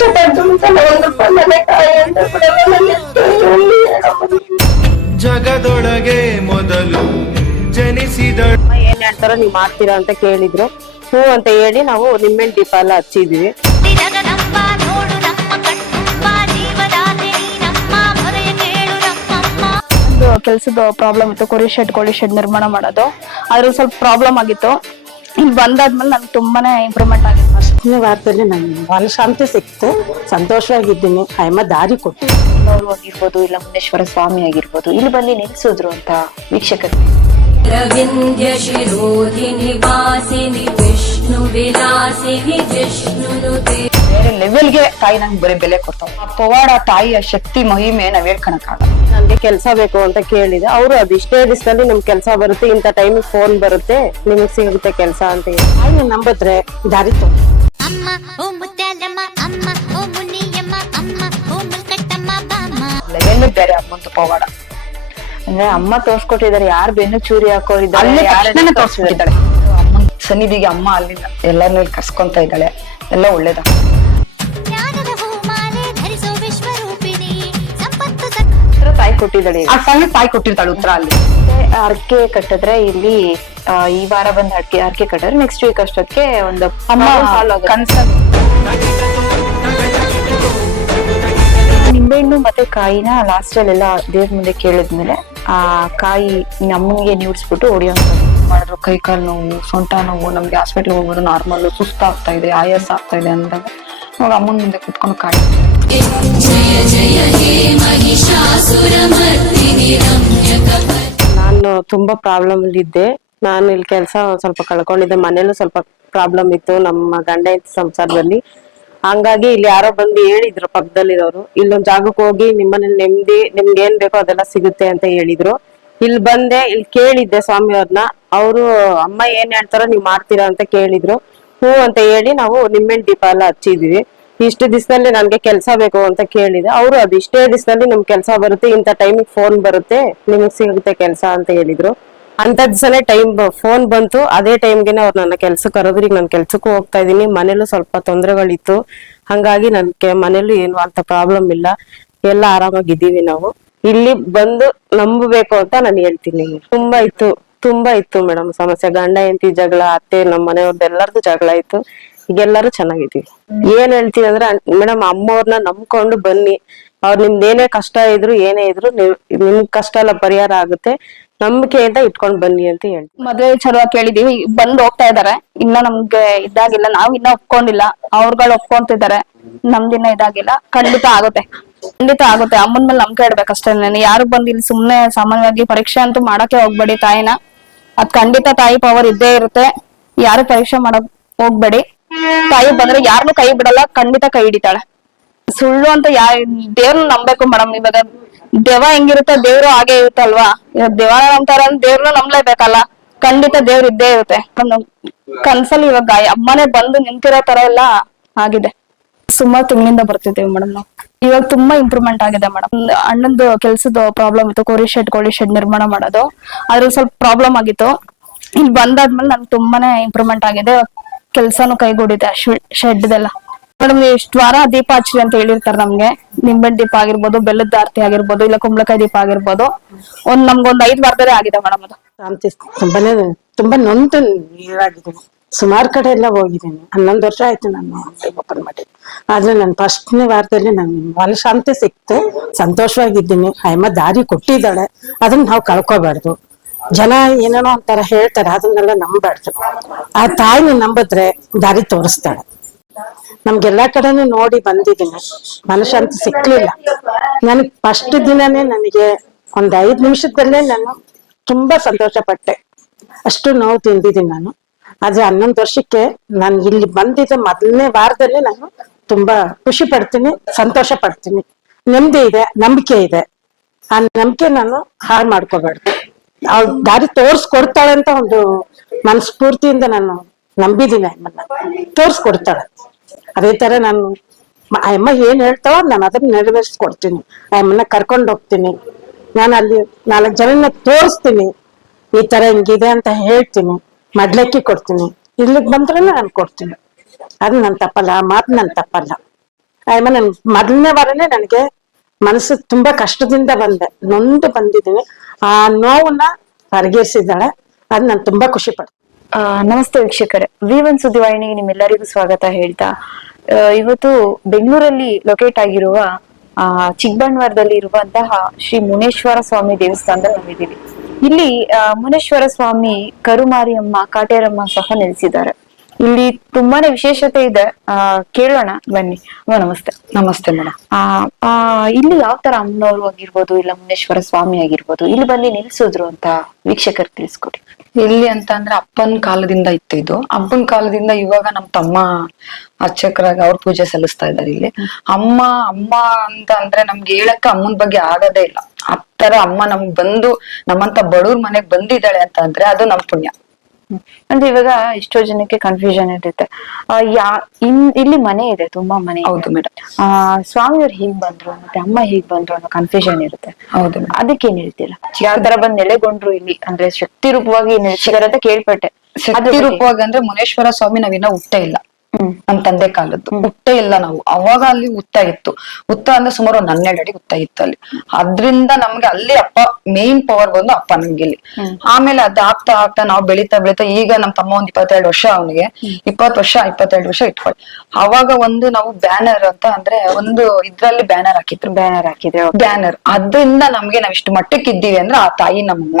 ಕಷ್ಟಪಟ್ಟು ಒಂದು ಮನೆ ಕಾಯಿ ಅಂತ ಕೂಡ ನನಗಿತ್ತು. ಜಗದೊಳಗೆ ಮೊದಲು ಜನಿಸಿದ ಏನ್ ಹೇಳ್ತಾರೋ ನೀವ್ ಮಾಡ್ತೀರಾ ಅಂತ ಕೇಳಿದ್ರು. ಹೂ ಅಂತ ಹೇಳಿ ನಾವು ನಿಮ್ಮೆಣ್ ದೀಪ ಎಲ್ಲ ಹಚ್ಚಿದ್ವಿ. ಕೆಲ್ಸದ ಪ್ರಾಬ್ಲಮ್ ಇತ್ತು, ಕೋಳಿ ಶೆಡ್ ನಿರ್ಮಾಣ ಮಾಡೋದು. ಅದ್ರಲ್ಲಿ ಸ್ವಲ್ಪ ಪ್ರಾಬ್ಲಮ್ ಆಗಿತ್ತು. ಇಲ್ಲಿ ಬಂದಾದ್ಮೇಲೆ ನನ್ಗೆ ತುಂಬಾನೇ ಇಂಪ್ರೂವ್ಮೆಂಟ್ ಆಗಿತ್ತು. ಫಸ್ಟ್ನೇ ವಾರದಲ್ಲಿ ನನ್ಗೆ ಮನಶಾಂತಿ ಸಿಕ್ತು, ಸಂತೋಷವಾಗಿದ್ದೀನಿ. ಅಮ್ಮ ದಾರಿ ಕೊಟ್ಟು ಅವರು ಆಗಿರ್ಬೋದು, ಇಲ್ಲ ಮುನೇಶ್ವರ ಸ್ವಾಮಿ ಆಗಿರ್ಬೋದು, ಇಲ್ಲಿ ಬಂದು ನಿಲ್ಸಿದ್ರು ಅಂತ ವೀಕ್ಷಕರು. ರವಿಂದ್ಯ ಶಿರೋಧಿನಿ ವಾಸಿನಿ ವಿಷ್ಣು ವಿಲಾಸಿನಿ ಜಿಷ್ಣುನುತೆ. ಬೇರೆ ಲೆವೆಲ್ಗೆ ತಾಯಿ ನಂಗೆ ಬರೀ ಬೆಲೆ ಕೊಡ್ತಾವ. ಪವಾಡ ತಾಯಿಯ ಶಕ್ತಿ ಮಹಿಮೆ ನಾವ್ ಹೇಳ್ಕೊಳಕ್ಕಾಗಲ್ಲ. ನನ್ಗೆ ಕೆಲ್ಸ ಬೇಕು ಅಂತ ಕೇಳಿದೆ. ಅವರು ಅದು ಇಷ್ಟೇ ದಿವಸದಲ್ಲಿ ನಿಮ್ ಕೆಲ್ಸ ಬರುತ್ತೆ, ಇಂಥ ಟೈಮಿಗೆ ಫೋನ್ ಬರುತ್ತೆ, ನಿಮಗ್ ಸಿಗುತ್ತೆ ಕೆಲ್ಸ ಅಂತ ಹೇಳಿ ತಾಯಿನ ನಂಬಿದ್ರೆ ದಾರಿ ತೋರಿಸ್ತಾರೆ. ಲೆವೆಲ್ ಬೇರೆ ಅಮ್ಮಂತ ಪವಾಡ ಅಂದ್ರೆ ಅಮ್ಮ ತೋರ್ಸ್ಕೊಟ್ಟಿದ್ದಾರೆ. ಯಾರು ಬೆನ್ನು ಚೂರಿ ಹಾಕೋರಿದ್ದಾರೆ, ತೋರ್ಸ್ಕೊಟ್ಟಿದ್ದಾಳೆ ಅಮ್ಮನ ಸನ್ನಿಧಿಗೆ. ಅಮ್ಮ ಅಲ್ಲಿಂದ ಎಲ್ಲಾರ್ನೂ ಇಲ್ಲಿ ಕರ್ಸ್ಕೊಂತ ಇದ್ದಾಳೆ. ಎಲ್ಲ ಒಳ್ಳೇದ. ತಾಯಿ ಕೊಟ್ಟಿದ್ದಾಳೆ, ಆ ಸಣ್ಣ ತಾಯಿ ಕೊಟ್ಟಿರ್ತಾಳೆ ಉತ್ತರ. ಅಲ್ಲಿ ಹರಕೆ ಕಟ್ಟಿದ್ರೆ ಇಲ್ಲಿ ಈ ವಾರ ಬಂದ್ ಹರಕೆ ಕಟ್ಟಿದ್ರೆ ನೆಕ್ಸ್ಟ್ ವೀಕ್ ಅಷ್ಟೊತ್ತಿಗೆ ಒಂದು ಅಮ್ಮ ಕನ್ಸ. ನಿಂಬೆಹಣ್ಣು ಮತ್ತೆ ಕಾಯಿನ ಲಾಸ್ಟ್ ಅಲ್ಲೆಲ್ಲ ದೇವ್ರ ಮುಂದೆ ಕೇಳಿದ್ಮೇಲೆ ಆ ಕಾಯಿ ನಮ್ಮನಿಗೆ ನೀಡ್ಸ್ಬಿಟ್ಟು ಹೊಡಿಯೋ ಮಾಡಿದ್ರು. ಕೈ ಕಾಲು ನೋವು, ಸೊಂಟ ನೋವು, ನಮ್ಗೆ ಹಾಸ್ಪಿಟ್ಲ್ ಹೋಗೋದು ನಾರ್ಮಲ್, ಸುಸ್ತಾಗ್ತಾ ಇದೆ, ಆಯಾಸ ಆಗ್ತಾ ಇದೆ ಅಂದಾಗ ಅವಾಗ ಅಮ್ಮನ ಮುಂದೆ ಕುತ್ಕೊಂಡು ಕಾಯಿ. ನಾನು ತುಂಬಾ ಪ್ರಾಬ್ಲಮ್ ಅಲ್ಲಿ ಇದ್ದೆ. ನಾನು ಇಲ್ಲಿ ಕೆಲಸ ಸ್ವಲ್ಪ ಕಳ್ಕೊಂಡಿದ್ದೆ. ಮನೇಲೂ ಸ್ವಲ್ಪ ಪ್ರಾಬ್ಲಮ್ ಇತ್ತು ನಮ್ಮ ಗಂಡ ಸಂಸಾರದಲ್ಲಿ. ಹಂಗಾಗಿ ಇಲ್ಲಿ ಯಾರೋ ಬಂದು ಹೇಳಿದ್ರು ಪಕ್ಕದಲ್ಲಿರೋರು, ಇಲ್ಲೊಂದ್ ಜಾಗಕ್ಕೆ ಹೋಗಿ ನಿಮ್ಮನೇಲಿ ನೆಮ್ಮದಿ, ನಿಮ್ಗೆ ಏನ್ ಬೇಕೋ ಅದೆಲ್ಲ ಸಿಗುತ್ತೆ ಅಂತ ಹೇಳಿದ್ರು. ಇಲ್ಲಿ ಬಂದೆ, ಇಲ್ಲಿ ಕೇಳಿದ್ದೆ ಸ್ವಾಮಿಯವ್ರನ್ನ. ಅವರು ಅಮ್ಮ ಏನ್ ಹೇಳ್ತಾರೋ ನೀವ್ ಮಾಡ್ತೀರಾ ಅಂತ ಕೇಳಿದ್ರು. ಹೂ ಅಂತ ಹೇಳಿ ನಾವು ನಿಮ್ಮೆಣ್ ದೀಪ ಎಲ್ಲ ಹಚ್ಚಿದ್ವಿ. ಇಷ್ಟು ದಿವಸದಲ್ಲಿ ನನ್ಗೆ ಕೆಲ್ಸ ಬೇಕು ಅಂತ ಕೇಳಿದೆ. ಅವರು ಅದು ಇಷ್ಟೇ ದಿವಸದಲ್ಲಿ ನಿಮ್ ಕೆಲ್ಸ ಬರುತ್ತೆ, ಇಂಥ ಟೈಮಿಗೆ ಫೋನ್ ಬರುತ್ತೆ, ನಿಮಗ್ ಸಿಗುತ್ತೆ ಕೆಲ್ಸ ಅಂತ ಹೇಳಿದ್ರು. ಅಂತ ದಿವಸನೇ ಟೈಮ್ ಫೋನ್ ಬಂತು. ಅದೇ ಟೈಮ್ಗೆನೆ ಅವ್ರು ನನ್ನ ಕೆಲ್ಸಕ್ಕೆ ಕರೆದ್ರು. ಈಗ ನಾನು ಕೆಲ್ಸಕ್ಕೂ ಹೋಗ್ತಾ ಇದೀನಿ. ಮನೇಲೂ ಸ್ವಲ್ಪ ತೊಂದರೆಗಳಿತ್ತು, ಹಂಗಾಗಿ ನನ್ಗೆ ಮನೇಲೂ ಏನು ಅಂತ ಪ್ರಾಬ್ಲಮ್ ಇಲ್ಲ, ಎಲ್ಲ ಆರಾಮಾಗಿದ್ದೀವಿ ನಾವು. ಇಲ್ಲಿ ಬಂದು ನಂಬಬೇಕು ಅಂತ ನಾನು ಹೇಳ್ತೀನಿ. ತುಂಬಾ ಇತ್ತು ಮೇಡಮ್ ಸಮಸ್ಯೆ. ಗಂಡ ಹೆಂಡತಿ ಜಗಳ, ಅತ್ತೆ ನಮ್ಮ ಮನೆಯವ್ರದ್ದು ಎಲ್ಲರದು ಜಗಳ ಇತ್ತು. ಈಗೆಲ್ಲರೂ ಚೆನ್ನಾಗಿದ್ದೀವಿ. ಏನ್ ಹೇಳ್ತೀವಿ ಅಂದ್ರೆ ಮೇಡಮ್, ಅಮ್ಮವ್ರನ್ನ ನಂಬ್ಕೊಂಡು ಬನ್ನಿ. ಅವ್ರು ನಿಮ್ದು ಏನೇ ಕಷ್ಟ ಇದ್ರು ಏನೇ ಇದ್ರು ನಿಮ್ ಕಷ್ಟ ಎಲ್ಲ ಪರಿಹಾರ ಆಗುತ್ತೆ, ನಂಬಿಕೆಯಿಂದ ಇಟ್ಕೊಂಡ್ ಬನ್ನಿ ಅಂತ ಹೇಳಿ. ಮದ್ವೆ ಚಲೋ ಕೇಳಿದೀವಿ, ಬಂದ್ ಹೋಗ್ತಾ ಇದಾರೆ. ಇನ್ನ ನಮ್ಗೆ ಇದಾಗಿಲ್ಲ, ನಾವ್ ಇನ್ನ ಒಪ್ಕೊಂಡಿಲ್ಲ, ಅವ್ರಗಳು ಒಪ್ಕೊಂತಿದ್ದಾರೆ. ನಮ್ದಿನ್ನ ಇದಾಗಿಲ್ಲ. ಖಂಡಿತ ಆಗುತ್ತೆ. ಅಮ್ಮನ ಮೇಲೆ ನಂಬಿಕೆ ಇಡ್ಬೇಕಷ್ಟೇ. ಯಾರು ಬಂದ್ ಇಲ್ಲಿ ಸುಮ್ನೆ ಸಾಮಾನ್ಯವಾಗಿ ಪರೀಕ್ಷೆ ಅಂತೂ ಮಾಡಕ್ಕೆ ಹೋಗ್ಬೇಡಿ ತಾಯಿನ. ಅದ್ ಖಂಡಿತ ತಾಯಿ ಪವರ್ ಇದ್ದೇ ಇರುತ್ತೆ. ಯಾರು ಪರೀಕ್ಷೆ ಮಾಡಕ್ ಹೋಗ್ಬೇಡಿ. ತಾಯಿ ಬಂದ್ರೆ ಯಾರನ್ನು ಕೈ ಬಿಡಲ್ಲ, ಖಂಡಿತ ಕೈ ಹಿಡಿತಾಳೆ. ಸುಳ್ಳು ಅಂತ ದೇವ್ರನ್ನ ನಂಬೇಕು ಮೇಡಮ್. ಇವಾಗ ದೆವ್ವ ಹೆಂಗಿರುತ್ತೆ, ದೇವ್ರು ಹಾಗೆ ಇರುತ್ತಲ್ವಾ. ಇವಾಗ ದೆವ್ವನ ನಂಬ್ತಾರ ಅಂದ್ರೆ ದೇವ್ರನ್ನ ನಂಬ್ಲೇಬೇಕಲ್ಲ. ಖಂಡಿತ ದೇವ್ರ ಇದ್ದೇ ಇರುತ್ತೆ. ಕನ್ಸಲ್ಲಿ ಇವಾಗ ಅಮ್ಮನೇ ಬಂದು ನಿಂತಿರೋ ತರ ಎಲ್ಲ ಆಗಿದೆ. ಸುಮಾರು ತಿಂಗಳಿಂದ ಬರ್ತಿದ್ದೇವೆ ಮೇಡಮ್ ನಾವು. ಇವಾಗ ತುಂಬಾ ಇಂಪ್ರೂವ್ಮೆಂಟ್ ಆಗಿದೆ ಮೇಡಮ್. ಅಣ್ಣಂದು ಕೆಲ್ಸದ ಪ್ರಾಬ್ಲಮ್ ಇತ್ತು, ಕೋಳಿ ಶೆಡ್ ನಿರ್ಮಾಣ ಮಾಡೋದು. ಅದ್ರಲ್ಲಿ ಸ್ವಲ್ಪ ಪ್ರಾಬ್ಲಮ್ ಆಗಿತ್ತು. ಇಲ್ಲಿ ಬಂದಾದ್ಮೇಲೆ ನನ್ಗೆ ತುಂಬಾನೇ ಇಂಪ್ರೂವ್ಮೆಂಟ್ ಆಗಿದೆ. ಕೆಲ್ಸಾನು ಕೈಗೂಡಿದೆ ಶೆಡ್ದೆಲ್ಲ. ಮೇಡಮ್ ಇಷ್ಟು ವಾರ ದೀಪ ಹಚ್ಚಿ ಅಂತ ಹೇಳಿರ್ತಾರೆ ನಮ್ಗೆ. ನಿಂಬೆಹಣ್ಣು ದೀಪ ಆಗಿರ್ಬೋದು, ಬೆಲ್ಲದ ಆರತಿ ಆಗಿರ್ಬೋದು, ಇಲ್ಲ ಕುಂಬಳಕಾಯಿ ದೀಪ ಆಗಿರ್ಬೋದು. ನಮ್ಗೊಂದ್ 5 ವಾರದಲ್ಲೇ ಆಗಿದೆ ಮೇಡಮ್ ಅದು. ತುಂಬಾ ನೊಂದು ನೀರಾಗಿದ್ದೀನಿ. ಸುಮಾರು ಕಡೆ ಎಲ್ಲ ಹೋಗಿದ್ದೀನಿ. 11 ವರ್ಷ ಆಯ್ತು ನಾನು ಓಪನ್ ಮಾಡಿ. ಆದ್ರೆ ನಾನು ಫಸ್ಟ್ನೇ ವಾರದಲ್ಲಿ ನನ್ಗೆ ಮನಶಾಂತಿ ಸಿಕ್ತು, ಸಂತೋಷವಾಗಿದ್ದೀನಿ. ಅಮ್ಮ ದಾರಿ ಕೊಟ್ಟಿದ್ದಾಳೆ, ಅದನ್ನ ನಾವು ಕಳ್ಕೊಬಾರ್ದು. ಜನ ಏನೇನೋ ಅಂತಾರ ಹೇಳ್ತಾರೆ, ಅದನ್ನೆಲ್ಲ ನಂಬಬಾರ್ದು. ಆ ತಾಯಿನ ನಂಬಿದ್ರೆ ದಾರಿ ತೋರಿಸ್ತಾಳೆ. ನಮ್ಗೆಲ್ಲಾ ಕಡೆನೂ ನೋಡಿ ಬಂದಿದ್ದೀನಿ, ಮನಶಾಂತಿ ಸಿಕ್ಲಿಲ್ಲ. ನನಗ್ ಫಸ್ಟ್ ದಿನನೇ ನನಗೆ ಒಂದ್ 5 ನಿಮಿಷದಲ್ಲೇ ನಾನು ತುಂಬಾ ಸಂತೋಷ ಪಟ್ಟೆ. ಅಷ್ಟು ನೋವು ತಿಂದಿದ್ದೀನಿ ನಾನು. ಆದ್ರೆ 11 ವರ್ಷಕ್ಕೆ ನಾನು ಇಲ್ಲಿ ಬಂದಿದ್ದ ಮೊದಲನೇ ವಾರದಲ್ಲಿ ನಾನು ತುಂಬಾ ಖುಷಿ ಪಡ್ತೀನಿ, ಸಂತೋಷ ಪಡ್ತೀನಿ. ನೆಮ್ಮದಿ ಇದೆ, ನಂಬಿಕೆ ಇದೆ. ಆ ನಂಬಿಕೆ ನಾನು ಹಾಳು ಮಾಡ್ಕೋಬಾರ್ದು. ಅವ್ಳು ದಾರಿ ತೋರ್ಸ್ಕೊಡ್ತಾಳೆ ಅಂತ ಒಂದು ಮನಸ್ಫೂರ್ತಿಯಿಂದ ನಾನು ನಂಬಿದ್ದೀನಿ. ಅಮ್ಮನ್ನ ತೋರ್ಸ್ಕೊಡ್ತಾಳೆ. ಅದೇ ತರ ನಾನು ಅಮ್ಮ ಏನ್ ಹೇಳ್ತಾಳೋ ನಾನು ಅದನ್ನ ನೆರವೇರಿಸ್ಕೊಡ್ತೀನಿ. ಅಮ್ಮನ್ನ ಕರ್ಕೊಂಡು ಹೋಗ್ತೀನಿ. ನಾನು ಅಲ್ಲಿ 4 ಜನನ್ನ ತೋರಿಸ್ತೀನಿ, ಈ ತರ ಹಿಂಗಿದೆ ಅಂತ ಹೇಳ್ತೀನಿ. ಮಡ್ಲಕ್ಕಿ ಕೊಡ್ತೀನಿ. ಇಲ್ಲಿಗೆ ಬಂದ್ರೆ ನಾನು ಕೊಡ್ತೀನಿ. ಅದು ನನ್ ತಪ್ಪಲ್ಲ, ಆ ಮಾತು ನನ್ ತಪ್ಪಲ್ಲ. ಆಯಮ್ಮ ನನ್ ಮೊದಲನೇ ವಾರನೇ ನನಗೆ ಮನಸ್ಸು ತುಂಬಾ ಕಷ್ಟದಿಂದ ಬಂದೆ, ನೊಂದು ಬಂದಿದ್ದೀನಿ. ಆ ನೋವನ್ನ ಪರಿಹರಿಸಿದ್ದಾಳೆ, ಅದ್ ನಾನು ತುಂಬಾ ಖುಷಿ ಪಡ್ತೀನಿ. ನಮಸ್ತೆ ವೀಕ್ಷಕರೇ, V1 ಸುದ್ದಿವಾಹಿನಿಗೆ ನಿಮ್ಮೆಲ್ಲರಿಗೂ ಸ್ವಾಗತ ಹೇಳ್ತಾ ಇವತ್ತು ಬೆಂಗಳೂರಲ್ಲಿ ಲೊಕೇಟ್ ಆಗಿರುವ ಚಿಕ್ಕಬಳ್ಳಾಪುರದಲ್ಲಿ ಇರುವಂತಹ ಶ್ರೀ ಮುನೇಶ್ವರ ಸ್ವಾಮಿ ದೇವಸ್ಥಾನದಲ್ಲಿ ನಾವಿದ್ದೀವಿ. ಇಲ್ಲಿ ಮುನೇಶ್ವರ ಸ್ವಾಮಿ, ಕರುಮಾರಿಯಮ್ಮ, ಕಾಟೇರಮ್ಮ ಸಹ ನೆಲೆಸಿದ್ದಾರೆ. ಇಲ್ಲಿ ತುಂಬಾನೇ ವಿಶೇಷತೆ ಇದೆ, ಕೇಳೋಣ ಬನ್ನಿ. ನಮಸ್ತೆ. ನಮಸ್ತೆ ಮೇಡಮ್. ಇಲ್ಲಿ ಯಾವ ತರ ಅಮ್ಮನವರು ಆಗಿರ್ಬೋದು, ಇಲ್ಲ ಮುನೇಶ್ವರ ಸ್ವಾಮಿ ಆಗಿರ್ಬೋದು, ಇಲ್ಲಿ ಬಂದು ನಿಲ್ಸಿದ್ರು ಅಂತ ವೀಕ್ಷಕರು ತಿಳಿಸ್ಕೊಡಿ. ಇಲ್ಲಿ ಅಂತ ಅಂದ್ರೆ ಅಪ್ಪನ ಕಾಲದಿಂದ ಇತ್ತು ಇದು. ಅಪ್ಪನ ಕಾಲದಿಂದ ಇವಾಗ ನಮ್ ತಮ್ಮ ಅರ್ಚಕರಾಗಿ ಅವ್ರ ಪೂಜೆ ಸಲ್ಲಿಸ್ತಾ ಇದಾರೆ ಇಲ್ಲಿ. ಅಮ್ಮ ಅಮ್ಮ ಅಂತ ಅಂದ್ರೆ ನಮ್ಗೆ ಹೇಳಕ್ಕ ಅಮ್ಮನ ಬಗ್ಗೆ ಆಗದೇ ಇಲ್ಲ. ಆ ತರ ಅಮ್ಮ ನಮ್ಗ್ ಬಂದು ನಮ್ಮಂತ ಬಡವ್ರ ಮನೆಗ್ ಬಂದಿದ್ದಾಳೆ ಅಂತ ಅಂದ್ರೆ ಅದು ನಮ್ ಪುಣ್ಯ. ಅಂದ್ರೆ ಇವಾಗ ಎಷ್ಟೋ ಜನಕ್ಕೆ ಕನ್ಫ್ಯೂಷನ್ ಇರುತ್ತೆ, ಇಲ್ಲಿ ಮನೆ ಇದೆ, ತುಂಬಾ ಮನೆ. ಹೌದು ಮೇಡಮ್. ಸ್ವಾಮಿಯವ್ರು ಹೇಗ್ ಬಂದ್ರು ಮತ್ತೆ ಅಮ್ಮ ಹೇಗ್ ಬಂದ್ರು ಅನ್ನೋ ಕನ್ಫ್ಯೂಷನ್ ಇರುತ್ತೆ. ಹೌದು. ಅದಕ್ಕೆ ಏನ್ ಹೇಳ್ತೀರಾ? ಯಾವ ತರ ಬಂದ್ ನೆಲೆಗೊಂಡ್ರು ಇಲ್ಲಿ, ಅಂದ್ರೆ ಶಕ್ತಿ ರೂಪವಾಗಿ ನೆಲೆಸಿದಾರೆ ಅಂತ ಕೇಳ್ಪಟ್ಟೆ. ಶಕ್ತಿ ರೂಪವಾಗಿ ಅಂದ್ರೆ ಮುನೇಶ್ವರ ಸ್ವಾಮಿ ನಾವಿನ್ನ ಹುಟ್ಟೇ ಇಲ್ಲ. ನಮ್ ತಂದೆ ಕಾಲದ್ದು ಹುಟ್ಟೇ ಇಲ್ಲ ನಾವು. ಅವಾಗ ಅಲ್ಲಿ ಹುತ್ತ ಇತ್ತು. ಹುತ್ತ ಅಂದ್ರೆ ಸುಮಾರು 12 ಅಡಿ ಹುತ್ತ ಇತ್ತು ಅಲ್ಲಿ. ಅದ್ರಿಂದ ನಮ್ಗೆ ಅಲ್ಲಿ ಅಪ್ಪ ಮೇನ್ ಪವರ್ ಬಂದು ಅಪ್ಪ ನಮ್ಗೆ ಇಲ್ಲಿ. ಆಮೇಲೆ ಅದ್ ಆಗ್ತಾ ಆಗ್ತಾ ನಾವು ಬೆಳೀತಾ ಈಗ ನಮ್ ತಮ್ಮ ಒಂದ್ 22 ವರ್ಷ, ಅವನಿಗೆ 22 ವರ್ಷ ಇಟ್ಕೊಳ್ಳಿ. ಅವಾಗ ಒಂದು ನಾವು ಬ್ಯಾನರ್ ಅಂತ ಅಂದ್ರೆ ಒಂದು ಇದ್ರಲ್ಲಿ ಬ್ಯಾನರ್ ಹಾಕಿದ್ರು. ಬ್ಯಾನರ್ ಅದ್ರಿಂದ ನಮ್ಗೆ ನಾವ್ ಇಷ್ಟು ಮಟ್ಟಕ್ಕೆ ಇದ್ದೀವಿ ಅಂದ್ರೆ ಆ ತಾಯಿ ನಮ್ಮಮ್ಮ.